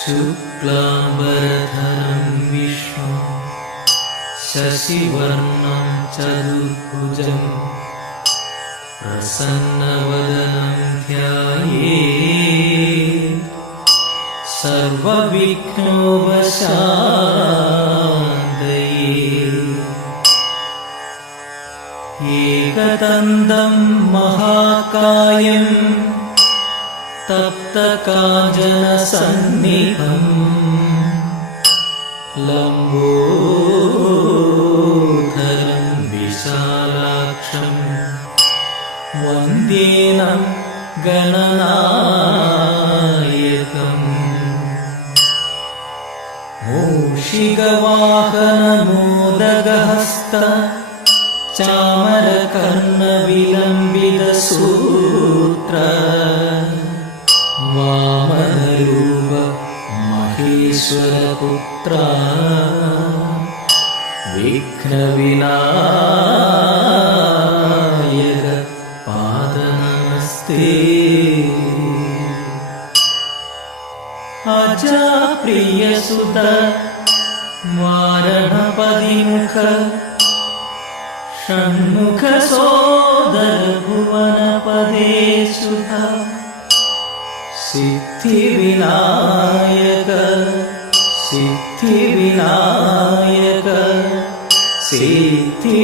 शुक्लाम्बरधरं विष्णु शशिवर्णं चतुर्भुजं प्रसन्नवदनं ध्याये सर्वविघ्नोपशान्तये। एकदन्तं महाकायम् प्तकाजनसन्निहम् लम्बोधरं विशालाक्षं वन्देनं गणनायकम्। मूषिकवाहनमोदगहस्त चामरकर्णविलम्बितसू महेश्वरपुत्रा विघ्नविनायक पादनमस्ते अजा प्रियसुत वारणपदिमुख षण्मुख सोदर भुवनपदे ಸಿದ್ಧಿ ವಿನಾಯಕ ಸಿದ್ಧಿ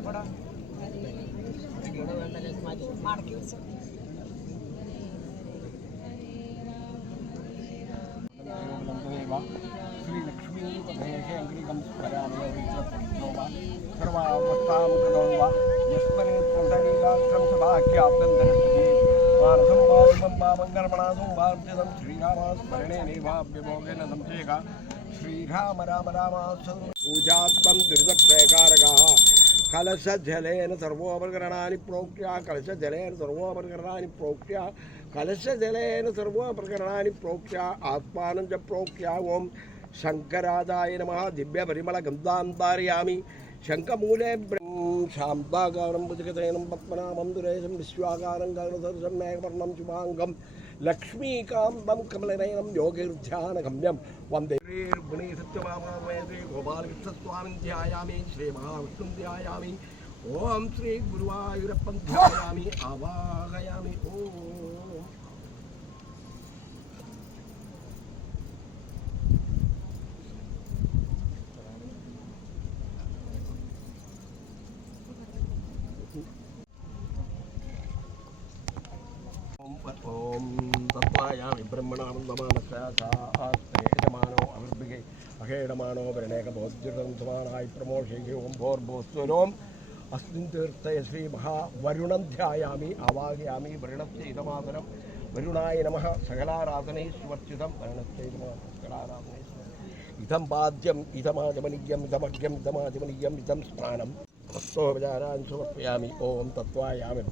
ಕೊಡ ಮಾಡ್ತೀವಿ ಸರ್ ಶ್ರೀ ಲಕ್ಷ್ಮೀ ಅಂಗಡಿ ಗಮನಿಸ್ತಾರೆ ಸರ್ವ श्रीराम राम रामासं पूजा കലശജലേന സർവോപകരണാനി പ്രോക്യ കലശജലേന സർവോപകരണാനി പ്രോക്യ കലശജലേന സർവോപകരണാനി പ്രോക്യ ആത്മാനം ച പ്രോക്യ ഓം. ശങ്കരാജായ നമ. ദിവ്യപരിമള ഗന്ധാന്താരയാമി ശംഖമൂലേ ശാന്താകാരം ഭുജഗതേനം പത്മനാഭം ദുരേശം വിശ്വാകാരം കരുണസദൃശം മേഘവർണം ശുഭാംഗം ലക്ഷ്മീകാന്തം കമലനയനം യോഗീർധ്യാനഗമ്യം. വന്ദേ ऋग्णे सत्यभामावयते गोपालकृष्णस्वामिन् ध्यायामि श्रीमहाविष्णुं ध्यायामि ॐ श्रीगुरुवायुरप्पं ध्यायामि आवाहयामि ॐ ॐ तत्त्वायामि ब्रह्मणानन्दमानसास्ते അഹേടമാനോ വരണേക ബോധ്യം സമാനായി പ്രമോഷയ്ക്ക് ഓം ഭോർഭോസ്വരോം അസ്മിൻ തീർത്ഥ ശ്രീ മഹാവരുണം ധ്യായാമി ആവാഹയാമി വരുണസ്ഥൈതമാതരം വരുണായ നമ സകലാരാധനൈ സുവർച്ചിതം വരുണസ്ഥൈതമാതരം സകലാരാധനൈ ഇതം പാദ്യം ഇതമാജമനീയം ഇതമഗ്യം ഇതമാജമനീയം ഇതം സ്നാനം. വസ്തോപചാരാൻ സമർപ്പയാമി ഓം തത്വായാമി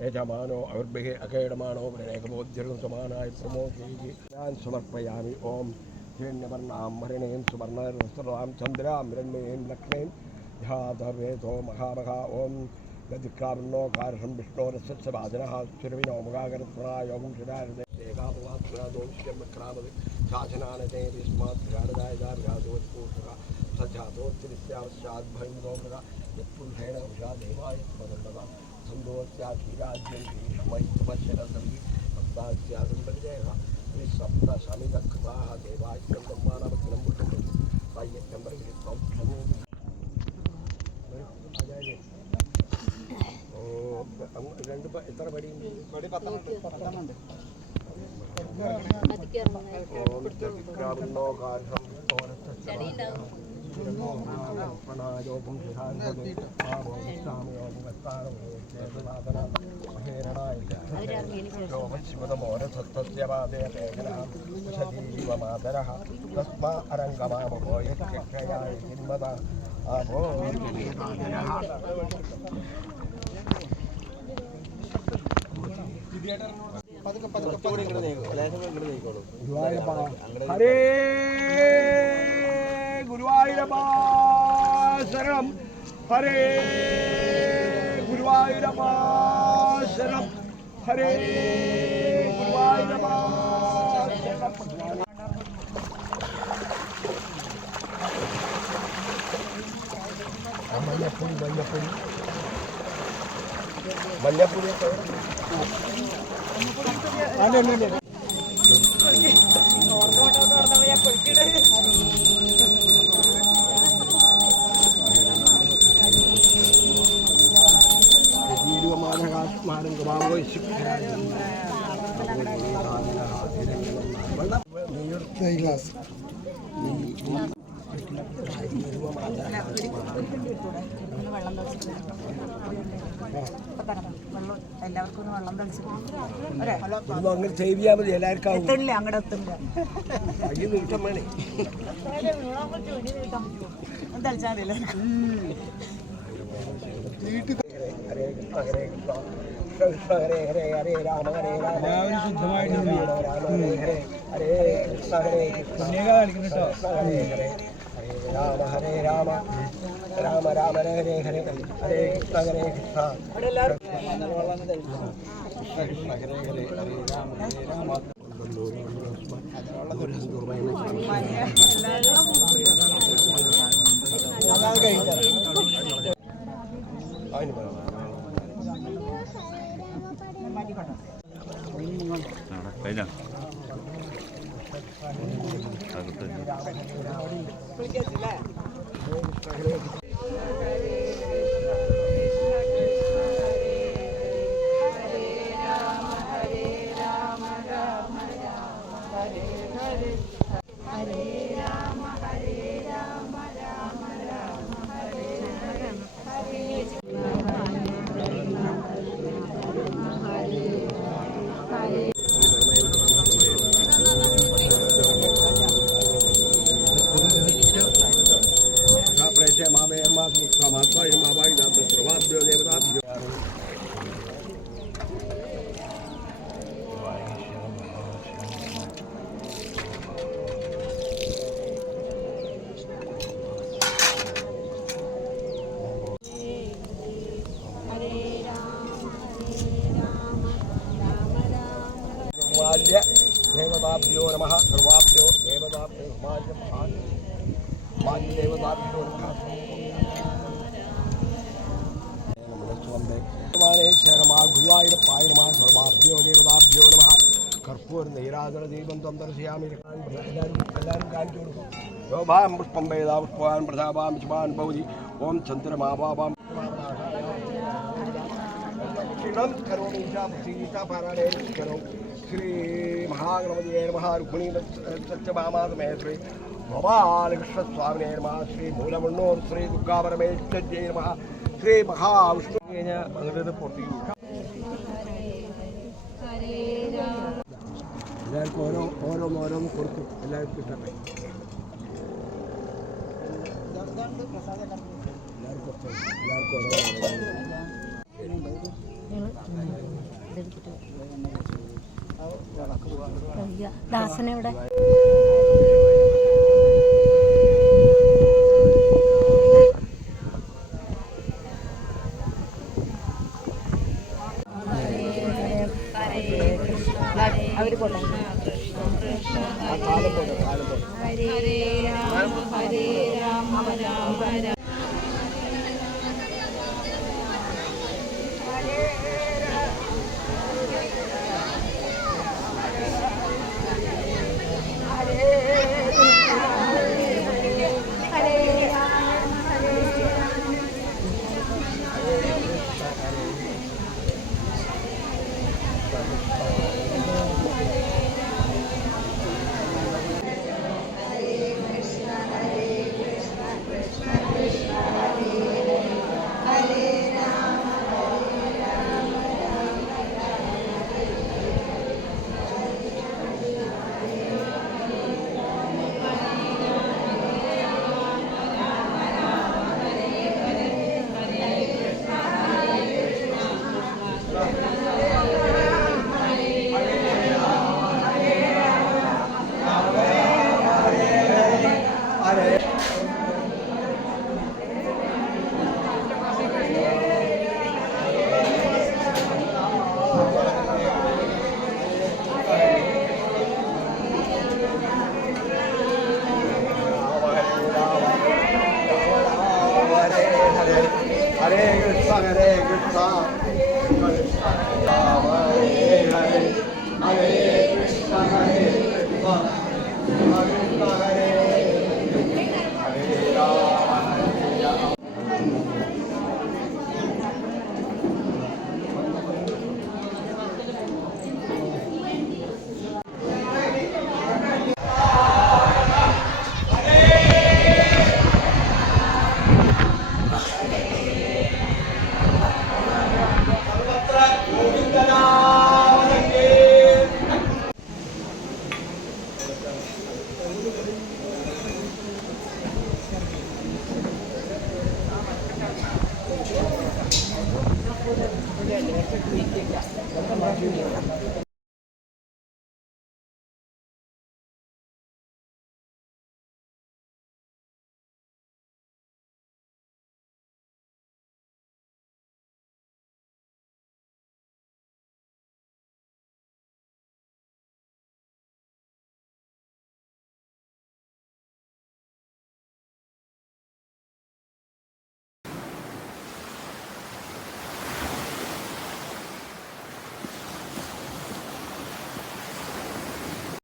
यजमानो अवर्भिः अकेडमाणो वृणेकबोध्यं समानाय प्रमोदीः तान् समर्पयामि ॐ हिरण्यवर्णां हरिणीं सुवर्णरसरां चन्द्रां हिरण्मयीं लक्ष्मीं। ध्यातर्वेतो महामघा ॐ गदिक्रामन्नो कारहं विष्णोरस्य सुरविनो मुगागरत्वरायों क्षिरारदेकापवात्मनादोष्यमक्रामदि संदोष त्याग वही त्यागन बन जाएगा अरे सप्ताह स्वामी रखता देवाज ब्रह्माना बकलम बुटम आइए नंबर के लिए कॉल आ जाएँगे രണ്ട് എത്ര പടി പടി പത്തെണ്ണം ഓം ചതിക്രാമോ കാര്യം ഓരോ പ്രണായോപം ശിവമാതര തസ്മാ അരംഗമാമോ യക്ഷയായ ജന്മത ആഭോ ഹരേ ഗുരുവായൂരപ്പാ ശരണം ഹരേ ഗുരുവായൂരപ്പാ ശരണം ഹരേ ഗുരുവായൂരപ്പാ ശരണം മഞ്ഞപ്പൊടി മഞ്ഞപ്പൊടി മഞ്ഞപ്പൊടി എല്ലാവർക്കും വെള്ളം തളിച്ചു അങ്ങനെ ചെയ്യാൻ മതി എല്ലാവർക്കും ആവും എത്തണില്ല അങ്ങടെ എത്തണില്ല അയ്യോ നീട്ടം വേണേ തളിച്ചാൽ മതി എല്ലാവർക്കും ഹരേ ഹരേ ഹരേ ഹരേ ഹരേ രാമ ഹരേ രാമ രാമ ഹരേ ഹരേ കൃഷ്ണ ഹരേ കൃഷ്ണ. രാമ ഹരേ രാമ. രാമ രാമ ഹരേ ഹരേ ഹരേ. കൃഷ്ണ ഹരേ കൃഷ്ണ കൃഷ്ണ ഹരേ ഹരേ ഹരേ രാമ ഹരേ രാമ അതിന് Amen. ശരമാഘുവായൂരപ്പായ നമ സർവാഭ്യോ ദേവതാഭ്യോ നമ കർപ്പൂർ നീരാജന ദീപം തം ദർശയാമി എല്ലാവരും കാണിച്ചു കൊടുക്കും ശോഭാം പുഷ്പം വേദാ പുഷ്പവാൻ പ്രതാപാം ശുഭാൻ ഭൗതി ഓം ചന്ദ്രമാവാം ക്ഷീണം കരോമി ശ്രീഗീതാപാരായണേ കരോ ശ്രീ മഹാഗണപതിയേ മഹാരുക്മിണീ സത്യഭാമാതമേ ശ്രീ ഗോപാലകൃഷ്ണസ്വാമിനെ നമ. ശ്രീ മൂലമണ്ണൂർ ശ്രീ ദുർഗാപരമേശ്വര്യ നമ. ശ്രീ മഹാവിഷ്ണു. കഴിഞ്ഞാൽ അങ്ങനെ. എല്ലാവർക്കും ഓരോ ഓരോന്ന് ഓരോന്ന് കൊടുക്കും എല്ലാവർക്കും കിട്ടട്ടെ എല്ലാവർക്കും കുറച്ച് എല്ലാവർക്കും ഓരോ ദാസനെവിടെ? അവർ ഹരേ രാമ ഹരേ രാമ രാമ പോലെ